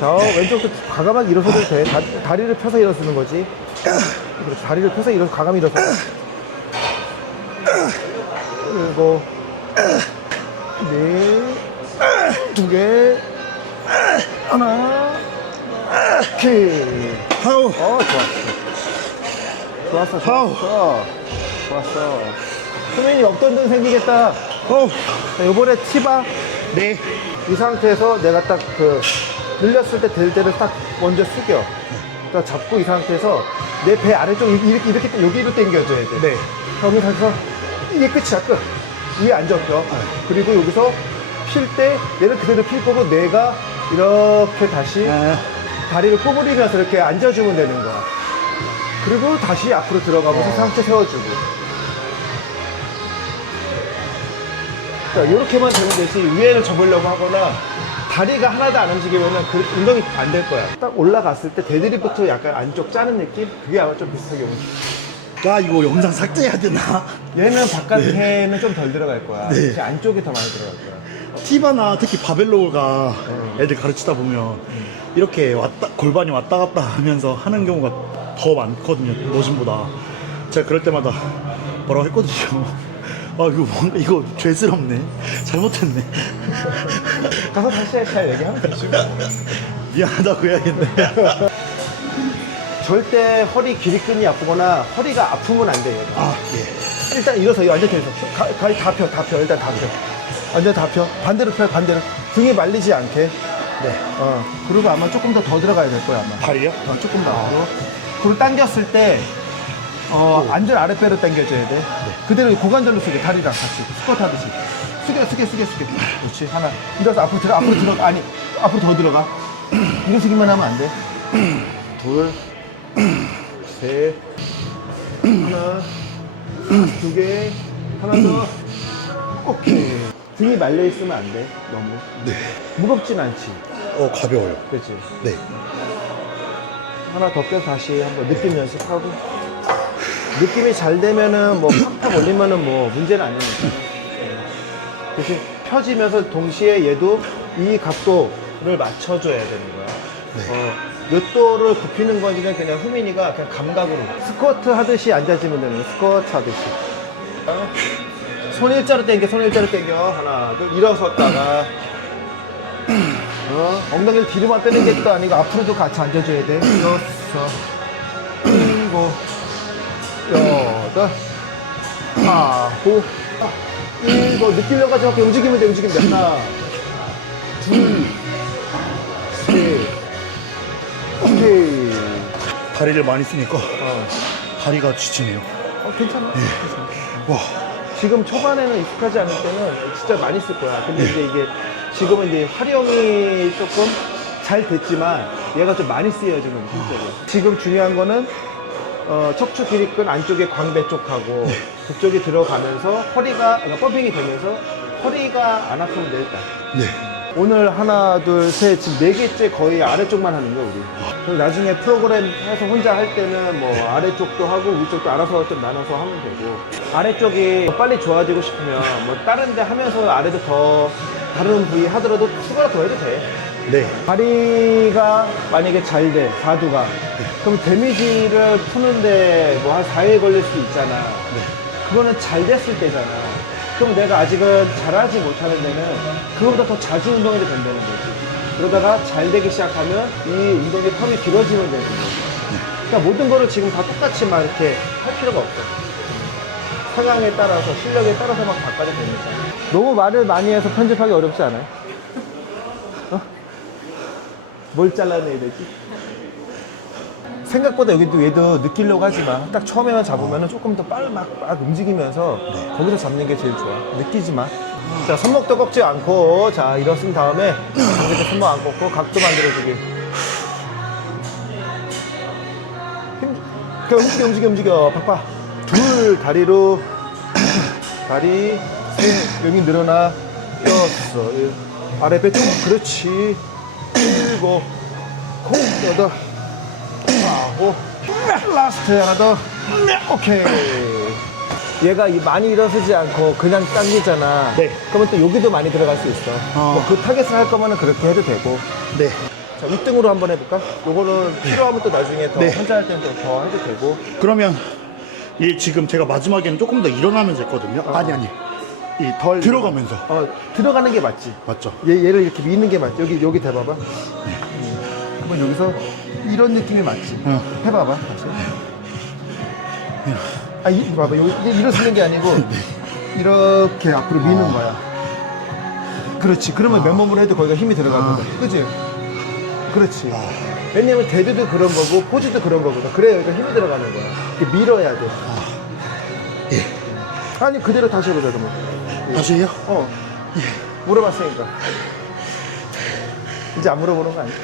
자, 왼쪽도 과감하게 일어서도 돼. 다, 다리를 펴서 일어서는 거지. 그렇지. 다리를 펴서 일어서 과감히 일어서. 그리고 네, 두 개, 하나, 오케이. 아우 어, 좋았어. 좋았어, 아우. 좋았어. 좋았어. 수민이 돈 생기겠다. 자, 요번에 티바 네 이 상태에서 내가 딱그 늘렸을 때될 때를 딱 먼저 숙여. 딱 잡고 이 상태에서 내 배 아래쪽 이렇게 이렇게 여기로 당겨줘야 돼. 네. 여기 가서 이게 끝이야 끝. 위에 안 접혀. 그리고 여기서 필 때 얘를 그대로 필 거고 내가 이렇게 다시 아, 다리를 꼬부리면서 이렇게 앉아주면 되는 거야. 그리고 다시 앞으로 들어가면서 상체 세워주고. 자, 이렇게만 되면 되지 위에를 접으려고 하거나 다리가 하나도 안 움직이면 그 운동이 안 될 거야. 딱 올라갔을 때 대드립부터 약간 안쪽 짜는 느낌? 그게 아마 좀 비슷하게 오는 야 이거 영상 삭제해야 되나? 얘는 바깥에는 좀 덜 들어갈 거야. 네. 이제 안쪽이 더 많이 들어갈 거야. 티바나 특히 바벨로가 애들 가르치다 보면 이렇게 왔다 골반이 왔다 갔다 하면서 하는 경우가 더 많거든요 노진보다 제가 그럴 때마다 뭐라고 했거든요 아 이거 뭔가 이거 죄스럽네 잘못했네 가서 다시 잘 얘기하면 되지. 뭐. 미안하다고 해야겠네 절대 허리 길이끈이 아프거나 허리가 아프면 안 돼요. 아 예 일단 일어서 완전 계속 가, 가, 다 펴, 다 펴, 일단 다 펴. 완전 다 펴. 반대로 펴, 반대로. 등이 말리지 않게. 네. 어. 그리고 아마 조금 더 더 들어가야 될 거야, 아마. 다리요? 어, 조금 더 앞으로. 그리고 당겼을 때, 어, 완전 아랫배로 당겨줘야 돼. 그대로 고관절로 숙여, 다리랑 같이. 스쿼트 하듯이. 숙여, 숙여, 숙여, 숙여. 그렇지. 하나. 일어서 앞으로 들어, 앞으로 들어가. 아니, 앞으로 더 들어가. 일어서기만 하면 안 돼. 둘, 셋, 하나, 두 개, 하나 더. 오케이. 등이 말려 있으면 안 돼. 너무. 네. 무겁진 않지. 어 가벼워요 그렇지. 네 하나 더 빼서 다시 한번 느낌 연습하고. 느낌이 잘 되면은 뭐 팍팍 올리면은 뭐 문제는 아니니까. 대신 펴지면서 동시에 얘도 이 각도를 맞춰줘야 되는 거야. 어, 몇 도를 굽히는 건 그냥 그냥 후민이가 그냥 감각으로 스쿼트 하듯이 앉아지면 되는 거야. 스쿼트 하듯이. 손 일자로 당겨, 손 일자로 당겨. 하나, 둘, 일어섰다가. 어, 엉덩이를 뒤로만 빼는 게 또 아니고 앞으로도 같이 앉아줘야 돼. 여섯, 일곱, 여덟, 아홉, 일곱. 하지 말고 움직이면 돼, 움직이면 돼. 하나, 둘, 셋. 오케이. 다리를 많이 쓰니까 어, 다리가 지치네요 어 괜찮아. 괜찮아. 와 지금 초반에는 익숙하지 않을 때는 진짜 많이 쓸 거야. 근데 이제 이게 지금은 이제 활용이 조금 잘 됐지만 얘가 좀 많이 쓰여요, 지금 실제로. 지금 중요한 거는 어, 척추 길이끈 안쪽에 광배 쪽하고 그쪽이 들어가면서 허리가, 그러니까 펌핑이 되면서 허리가 안 아프면 돼, 일단. 네. 오늘 하나, 둘, 셋, 지금 네 개째 거의 아래쪽만 하는 거야, 우리. 그리고 나중에 프로그램 해서 혼자 할 때는 뭐 아래쪽도 하고 위쪽도 알아서 좀 나눠서 하면 되고. 아래쪽이 더 빨리 좋아지고 싶으면 뭐 다른 데 하면서 아래도 더 다른 부위 하더라도 추가로 더 해도 돼. 네. 다리가 만약에 잘 돼, 사두가. 그럼 데미지를 푸는데 뭐 한 4일 걸릴 수 있잖아. 그거는 잘 됐을 때잖아. 그럼 내가 아직은 잘하지 못하는 데는 그거보다 더 자주 운동해도 된다는 거지. 그러다가 잘 되기 시작하면 이 운동의 텀이 길어지면 되는 거지. 그러니까 모든 거를 지금 다 똑같이 막 이렇게 할 필요가 없어. 상황에 따라서, 실력에 따라서 막 바꿔도 됩니다. 너무 말을 많이 해서 편집하기 어렵지 않아요? 뭘 잘라내야 되지? 생각보다 여기도 얘도 느끼려고 하지 마. 딱 처음에만 잡으면 조금 더 빨리 막, 막 움직이면서 거기서 잡는 게 제일 좋아. 느끼지 마. 자, 손목도 꺾지 않고, 자, 일어선 다음에 이렇게 손목 안 꺾고 각도 만들어주기. 힘, 그 움직여, 움직여, 움직여. 팍팍. 둘, 다리로. 다리, 셋, 여기 늘어나. 여섯, 일. 아래 배 쭉. 그렇지. 일곱, 공, 여덟. 아홉 라스트 하나 더 오케이 얘가 이 많이 일어서지 않고 그냥 당기잖아 네. 그러면 또 여기도 많이 들어갈 수 있어 어. 뭐그 타겟을 할 거면 그렇게 해도 되고 네. 자, 윗등으로 한번 해볼까? 요거는 필요하면 또 나중에 더 네. 혼자 할 때는 또더 해도 되고. 그러면 이 지금 제가 마지막에는 조금 더 일어나면서 했거든요. 아니 아니. 이덜 들어가면서 어, 들어가는 게 맞지. 맞죠? 얘, 얘를 이렇게 미는 게 맞지. 여기, 여기 대봐봐. 음. 한번 여기서 이런 느낌이 맞지. 어. 해봐봐. 다시. 아, 이, 봐봐. 여기, 이게 쓰는 게 아니고, 이렇게 앞으로 미는 거야. 그렇지. 그러면 맨몸으로 해도 거기가 힘이 들어가거든. 그지? 그렇지. 왜냐면 대두도 그런 거고, 포즈도 그런 거거든. 그래야 여기가 힘이 들어가는 거야. 이렇게 밀어야 돼. 아니, 그대로 다시 해보자, 그러면. 다시 해요? 어. 물어봤으니까. 이제 안 물어보는 거 아니야?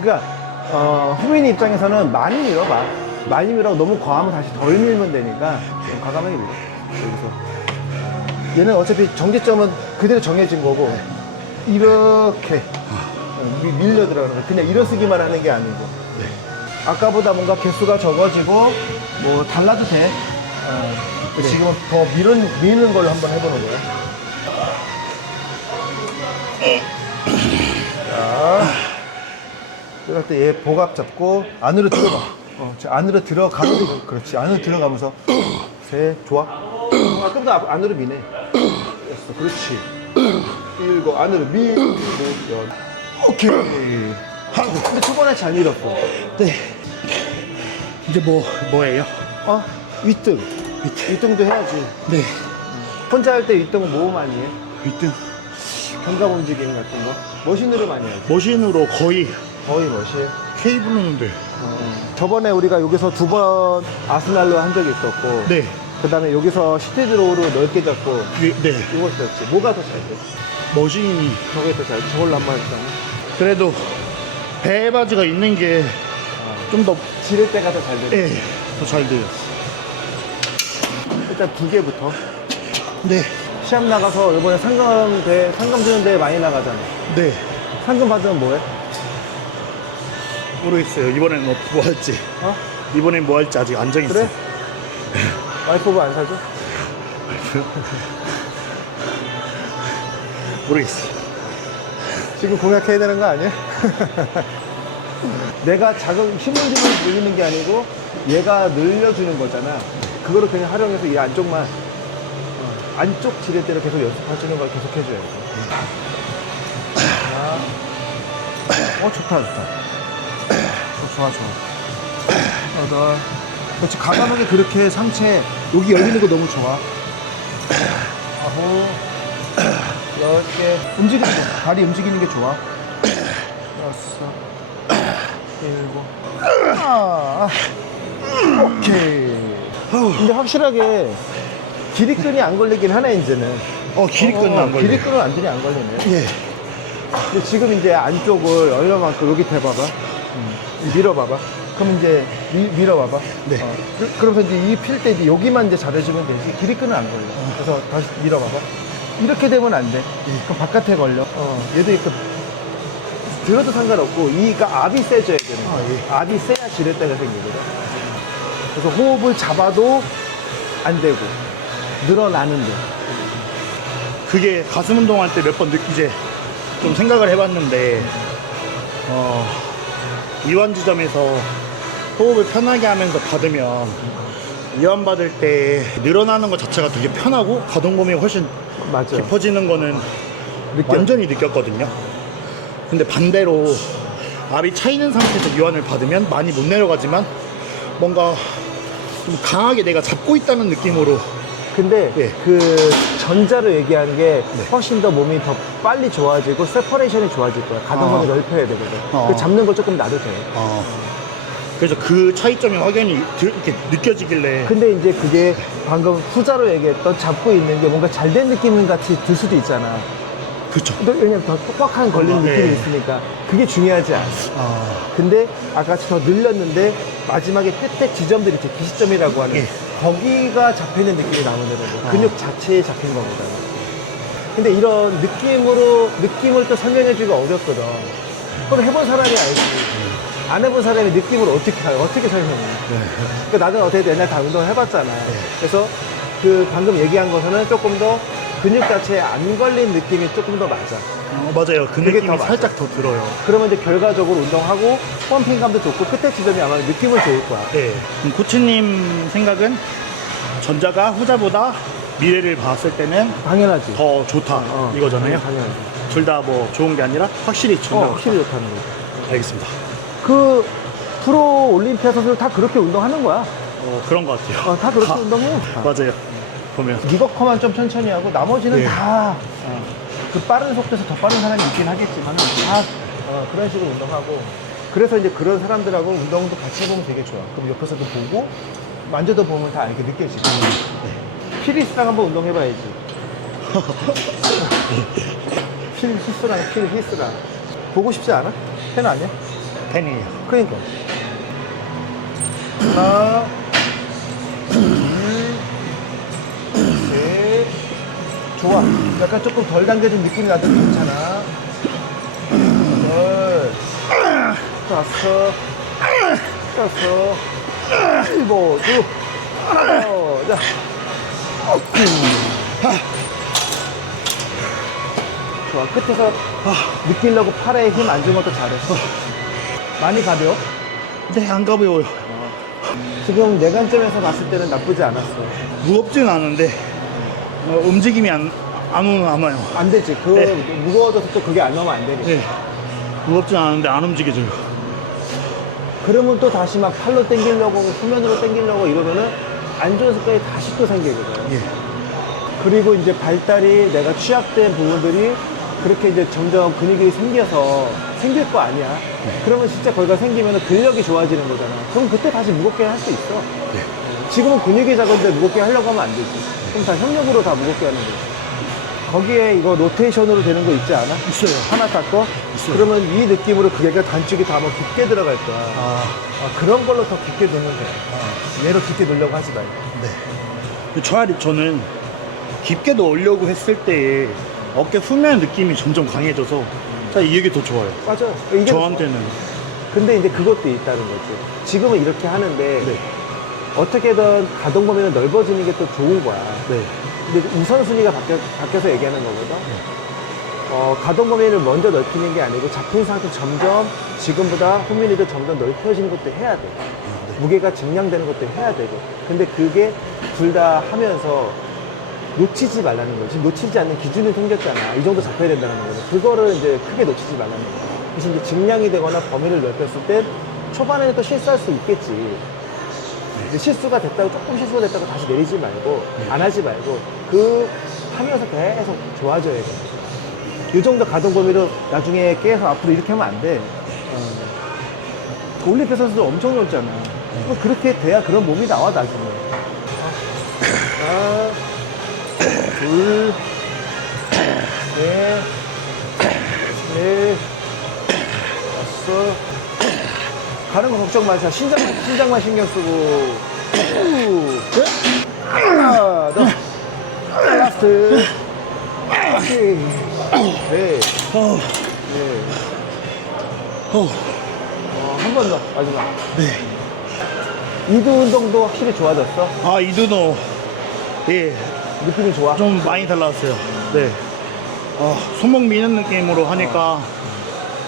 그러니까, 어, 후민 입장에서는 많이 밀어봐. 많이 밀어 너무 과하면 다시 덜 밀면 되니까 좀 과감하게 밀어. 여기서. 얘는 어차피 정제점은 그대로 정해진 거고, 이렇게 어, 미- 밀려 들어가는 거. 그냥 일어서기만 하는 게 아니고. 아까보다 뭔가 개수가 적어지고, 뭐, 달라도 돼. 어, 지금은 더 미는, 미는 걸로 한번 해보는 거야. 자, 그럴 때 얘 복압 잡고 안으로 들어가. 어, 저 안으로 들어가도 그렇지. 안으로 들어가면서 세 좋아. 아, 앞- 안으로 미네. 됐어. 그렇지. 일곱 안으로 밀고 연. 오케이. 근데 초반에 잘 밀었어. 네. 이제 뭐 뭐예요? 어? 윗등. 윗등도 해야지. 네. 혼자 할때 윗등은 뭐 많이 해? 윗등 견갑 움직임 같은 거? 머신으로 많이 하지. 머신으로 거의 거의 머신. 케이블로는데. 저번에 우리가 여기서 두 번 아스날로 한 적이 있었고 네. 그 다음에 여기서 시티드로우로 넓게 잡고 네. 네. 이거 썼지 뭐가 더 잘 돼? 머신이 저게 더 잘 돼? 저걸로 한번 했잖아 그래도 배 바지가 있는 게 좀 더 지를 때가 더 잘 돼. 예, 더 잘 돼요. 일단 두 개부터 네. 시합 나가서 이번에 상금 대 상금 주는 데 많이 나가잖아 네. 상금 받으면 뭐해? 모르겠어요. 이번엔 뭐, 뭐 할지. 어? 이번엔 뭐 할지 아직 안 정했어요. 그래? 와이프가 안 사줘? 모르겠어요. 지금 공약해야 되는 거 아니야? 내가 자극 힘을 주면 늘리는 게 아니고 얘가 늘려주는 거잖아. 그거를 그냥 활용해서 이 안쪽만 어, 안쪽 지렛대로 계속 연습해주는 걸 계속 해줘야 돼. 자. 어 좋다 좋다. 어, 좋아 좋아. 여덟. 그렇지 과감하게 그렇게 상체 여기 열리는 거 너무 좋아. 아홉. 열 개. 움직이는 거. 다리 움직이는 게 좋아. 여섯. 일곱. 아. 오케이. 근데 확실하게 기립근이 안 걸리긴 하네, 이제는. 어, 어, 안 걸려요. 기립근은 완전히 안 걸리네. 예. 근데 지금 이제 안쪽을 얼마만큼 여기 대봐봐. 음. 밀어봐봐. 그럼 이제 미, 밀어봐봐. 네. 어. 그, 그러면서 이제 이 필 때 이제 여기만 이제 잘해주면 되지. 기립근은 안 걸려. 그래서 다시 밀어봐봐. 이렇게 되면 안 돼. 그럼 바깥에 걸려. 어. 얘도 이렇게 들어도 상관없고 이가 압이 세져야 되는 거야. 아, 예. 압이 세야 지렛대가 생기거든. 그래서 호흡을 잡아도 안 되고 늘어나는데. 그게 가슴 운동할 때 몇 번 이제 좀 생각을 해봤는데, 어, 이완 지점에서 호흡을 편하게 하면서 받으면, 이완 받을 때 늘어나는 것 자체가 되게 편하고 가동 범위가 훨씬 맞아. 깊어지는 거는 느껴. 완전히 느꼈거든요. 근데 반대로 압이 차이는 상태에서 이완을 받으면 많이 못 내려가지만 뭔가 좀 강하게 내가 잡고 있다는 느낌으로 근데 예. 그 전자로 얘기하는 게 훨씬 더 몸이 더 빨리 좋아지고 세퍼레이션이 좋아질 거야. 가동범위 어. 넓혀야 되거든. 어. 그 잡는 걸 조금 놔도 돼. 어, 그래서 그 차이점이 확연히 드- 이렇게 느껴지길래 근데 이제 그게 방금 후자로 얘기했던 잡고 있는 게 뭔가 잘 된 느낌 같이 들 수도 있잖아. 근데 왜냐면 더 빡빡한 걸리는 어, 느낌이 예. 있으니까 그게 중요하지 않아. 아, 근데 아까같이 더 늘렸는데 마지막에 끝에 지점들이 있지 기시점이라고 하는 예. 거기가 잡히는 느낌이 나오는 거고 근육 자체에 잡힌 거거든. 근데 이런 느낌으로 느낌을 또 설명해주기가 어렵거든. 그럼 해본 사람이 알지. 안 해본 사람이 느낌을 어떻게 알 어떻게 설명해? 그러니까 나는 어떻게 옛날 다 운동을 해봤잖아. 그래서 그 방금 얘기한 것은 조금 더그 근육 자체에 안 걸린 느낌이 조금 더 맞아. 어, 맞아요. 그 그게 느낌이 더 맞아. 살짝 더 들어요. 그러면 이제 결과적으로 운동하고 펌핑감도 좋고 끝에 지점이 아마 느낌은 좋을 거야. 네. 그럼 코치님 생각은 전자가 후자보다 미래를 봤을 때는 당연하지. 더 좋다 어, 이거잖아요. 당연하지. 둘 다 뭐 좋은 게 아니라 확실히 어, 전자가 확실히 좋다는. 좋다. 알겠습니다. 그 프로 올림피아 선수들 다 그렇게 운동하는 거야. 어, 그런 것 같아요. 어, 다 그렇게 다. 운동해. 맞아요. 보면 리버커만 좀 천천히 하고 나머지는 네. 다그 빠른 속도에서 더 빠른 사람이 있긴 하겠지만 다 어, 그런 식으로 운동하고 그래서 이제 그런 사람들하고 운동도 같이 해보면 되게 좋아. 그럼 옆에서도 보고 만져도 보면 다 알게 느껴지고. 네. 필리스랑 한번 운동해봐야지. 필 히스랑 필 히스랑 보고 싶지 않아? 팬 아니야? 팬이에요. 그러니까 하나 둘셋 좋아 약간 조금 덜 당겨진 느낌이 나도 괜찮아 여덟 다섯 여섯 일곱 쭉 자. 좋아 끝에서 느끼려고 팔에 힘 안 주는 것도 잘했어 많이 가벼워? 네, 안 가벼워요. 지금 내 관점에서 봤을 때는 나쁘지 않았어. 무겁진 않은데 어, 움직임이 안, 안 오는 안 와요. 안 되지. 그 네. 무거워져서 또 그게 안 나오면 안 되니까. 네. 무겁진 않은데 안 움직여져요. 그러면 또 다시 막 팔로 당기려고 후면으로 당기려고 이러면은 안 좋은 습관이 다시 또 생기거든. 예. 그리고 이제 발달이 내가 취약된 부분들이 그렇게 이제 점점 근육이 생겨서 생길 거 아니야. 그러면 진짜 거기가 생기면 근력이 좋아지는 거잖아. 그럼 그때 다시 무겁게 할 수 있어. 네. 지금은 근육이 작은데 무겁게 하려고 하면 안 되지. 그럼 다 협력으로 다 무겁게 하는 거지. 거기에 이거 로테이션으로 되는 거 있지 않아? 있어요. 하나 닦고? 있어요. 그러면 이 느낌으로 그게 단축이 다 뭐 깊게 들어갈 거야. 아, 아, 그런 걸로 더 깊게 넣으면 돼. 아, 얘로 깊게 넣으려고 하지 말고. 네. 차라리 저는 깊게 넣으려고 했을 때에 어깨 후면 느낌이 점점 강해져서 차라리 이게 더 좋아요. 맞아. 이게 저한테는. 근데 이제 그것도 있다는 거지. 지금은 이렇게 하는데 네. 어떻게든 가동 범위는 넓어지는 게 또 좋은 거야. 네. 근데 우선순위가 바뀌어, 바뀌어 서 얘기하는 거거든. 어, 가동 범위를 먼저 넓히는 게 아니고 잡힌 상태 점점 지금보다 후미니도 점점 넓혀지는 것도 해야 돼. 무게가 증량되는 것도 해야 되고. 근데 그게 둘 다 하면서 놓치지 말라는 거지. 놓치지 않는 기준이 생겼잖아. 이 정도 잡혀야 된다는 거지. 그거를 이제 크게 놓치지 말라는 거야. 그래서 이제 증량이 되거나 범위를 넓혔을 때 초반에는 또 실수할 수 있겠지. 이제 실수가 됐다고 조금 실수가 됐다고 다시 내리지 말고 안 하지 말고 그 하면서 계속 좋아져야 돼. 이 정도 가동 범위로 나중에 계속 앞으로 이렇게 하면 안 돼. 어. 올림픽 선수들 엄청 넓잖아. 뭐 그렇게 돼야 그런 몸이 나와 나중에. 하나, 둘, 넷, 넷, 다섯. 가는 거 걱정 마세요. 신장, 신장만 신경 쓰고. 후, 하나, 더. 라스트. 오케이. 네. 어, 네. 어, 어, 한 번 더, 마지막. 네. 이두 운동도 확실히 좋아졌어. 아, 이두노. 예. 느낌이 좋아. 좀 많이 달라졌어요. 네. 아, 손목 미는 느낌으로 하니까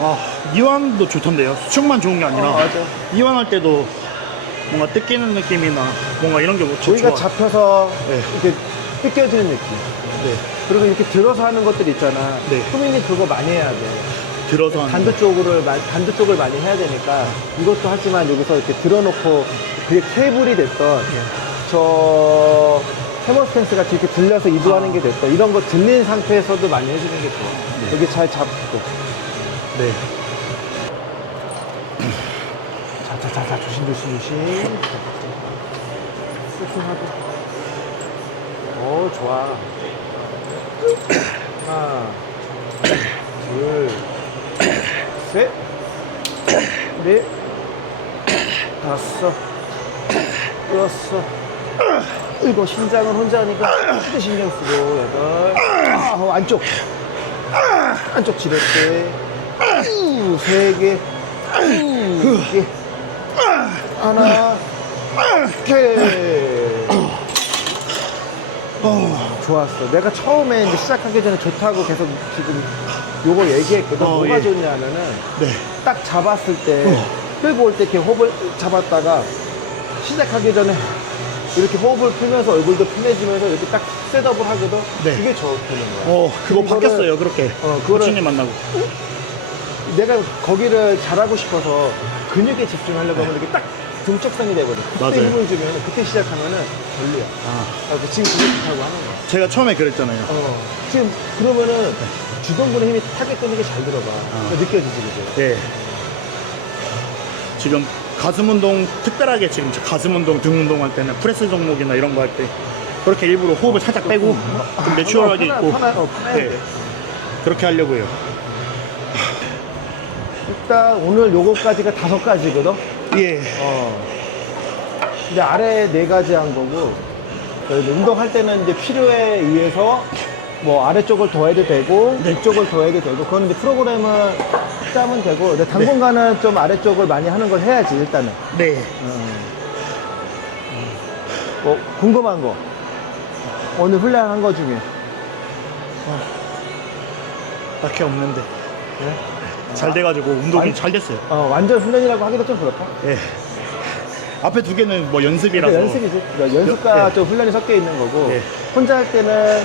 아, 이완도 좋던데요. 수축만 좋은 게 아니라 어, 맞아. 이완할 때도 뭔가 뜯기는 느낌이나 뭔가 이런 게뭐 저희가 좋아. 잡혀서 네. 이렇게 뜯겨지는 느낌. 네. 그리고 이렇게 들어서 하는 것들 있잖아. 네. 후민이 그거 많이 해야 돼. 들어서 하는 단두 쪽을 마- 단두 쪽을 많이 해야 되니까 이것도 하지만 여기서 이렇게 들어놓고 그게 케이블이 됐던 예. 저 해머스탠스 같이 이렇게 들려서 이동하는 게 됐던 이런 거 들린 상태에서도 많이 해주는 게 좋아. 네. 여기 잘 잡고. 네. 자자자자 조심 조심 조심. 세팅하고. 오 좋아. 하나, 둘, 셋, 넷, 다섯, 여섯, 일곱. 신장은 혼자 하니까 크게 신경 쓰고 여덟. 아, 어, 안쪽. 안쪽 지렛대. 우, 세 개. 우, 두 개. 하나. 오케이. 좋았어. 내가 처음에 이제 시작하기 전에 좋다고 계속 지금 요걸 얘기했거든. 어, 뭐가 예. 좋냐면은 네. 딱 잡았을 때 어. 끌고 올 때 이렇게 호흡을 잡았다가 시작하기 전에 이렇게 호흡을 풀면서 얼굴도 편해지면서 이렇게 딱 셋업을 하거든. 네. 그게 좋다는 거야. 어, 그거 이거를- 바뀌었어요, 그렇게. 어, 그거를- 코치님 만나고. 내가 거기를 잘하고 싶어서 근육에 집중하려고 하면 이렇게 딱 등적성이 돼버려. 그때 맞아요. 힘을 주면 그때 시작하면은 별로야. 아, 아, 그 지금 그게 좋다고 하는 거야. 제가 처음에 그랬잖아요. 어, 지금 그러면은 주변근의 힘이 타겟 끄는 게잘 들어가. 아. 느껴지지, 그죠? 네. 지금 가슴 운동, 특별하게 지금 가슴 운동, 등 운동할 때는 프레스 종목이나 이런 거 할 때 그렇게 일부러 호흡을 살짝 빼고 좀 내추럴하게 어, 있고 편하, 어, 편해야 네. 돼. 그렇게 하려고 해요. 일단 오늘 요거까지가 다섯 가지거든? 예. 어. 이제 아래 네 가지 한 거고, 그 운동할 때는 이제 필요에 의해서 뭐 아래쪽을 더 해도 되고, 위쪽을 더 해도 되고, 그건 이제 프로그램은 짜면 되고, 근데 당분간은 좀 아래쪽을 많이 하는 걸 해야지, 일단은. 네. 뭐, 궁금한 거. 오늘 훈련한 거 중에. 딱히 없는데. 네? 잘 돼가지고 운동이 아니- 잘 됐어요. 어, 완전 훈련이라고 하기도 좀 그렇다. 예. 앞에 두 개는 뭐 연습이라서. 연습이지. 그러니까 연습과 여- 예. 좀 훈련이 섞여 있는 거고, 예. 혼자 할 때는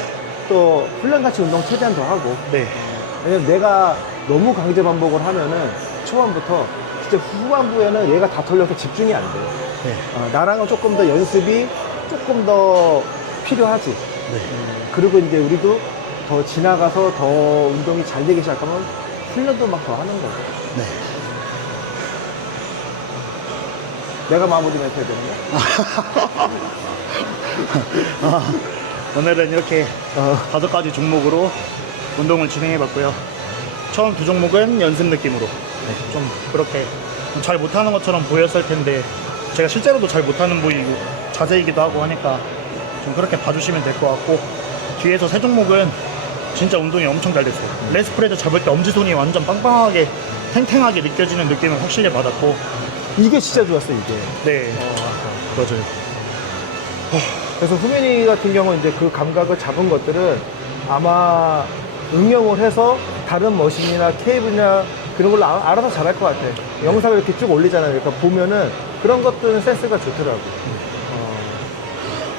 또 훈련 같이 운동 최대한 더 하고, 네. 왜냐면 내가 너무 강제 반복을 하면은 초반부터 진짜 후반부에는 얘가 다 털려서 집중이 안 돼. 네. 어, 나랑은 조금 더 연습이 조금 더 필요하지. 네. 그리고 이제 우리도 더 지나가서 더 운동이 잘 되기 시작하면 훈련도 막 더 하는 거고. 네. 내가 마무리 멘트 해야 되는 거야? 아, 오늘은 이렇게 어. 다섯 가지 종목으로 운동을 진행해 봤고요. 처음 두 종목은 연습 느낌으로 네, 좀 그렇게 좀잘 못하는 것처럼 보였을 텐데 제가 실제로도 잘 못하는 보이고 자세이기도 하고 하니까 좀 그렇게 봐주시면 될 것 같고 뒤에서 세 종목은 진짜 운동이 엄청 잘 됐어요. 레스프레드 잡을 때 엄지손이 완전 빵빵하게 탱탱하게 느껴지는 느낌을 확실히 받았고 이게 진짜 좋았어, 이게. 네 맞아요. 그래서 후면이 같은 경우는 이제 그 감각을 잡은 것들은 아마 응용을 해서 다른 머신이나 케이블이나 그런 걸로 아- 알아서 잘할 것 같아. 영상을 이렇게 쭉 올리잖아요. 그러니까 보면은 그런 것들은 센스가 좋더라고. 어,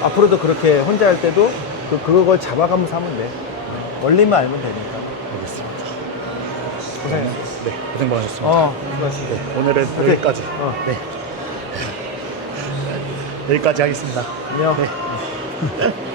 앞으로도 그렇게 혼자 할 때도 그, 그걸 잡아가면서 하면 돼. 원리만 알면 되니까. 알겠습니다. 고생했어. 네 고생 많으셨습니다. 어, 수고하셨습니다. 네, 오늘은. 여기까지. 어. 네. 여기까지 하겠습니다. 안녕. 네.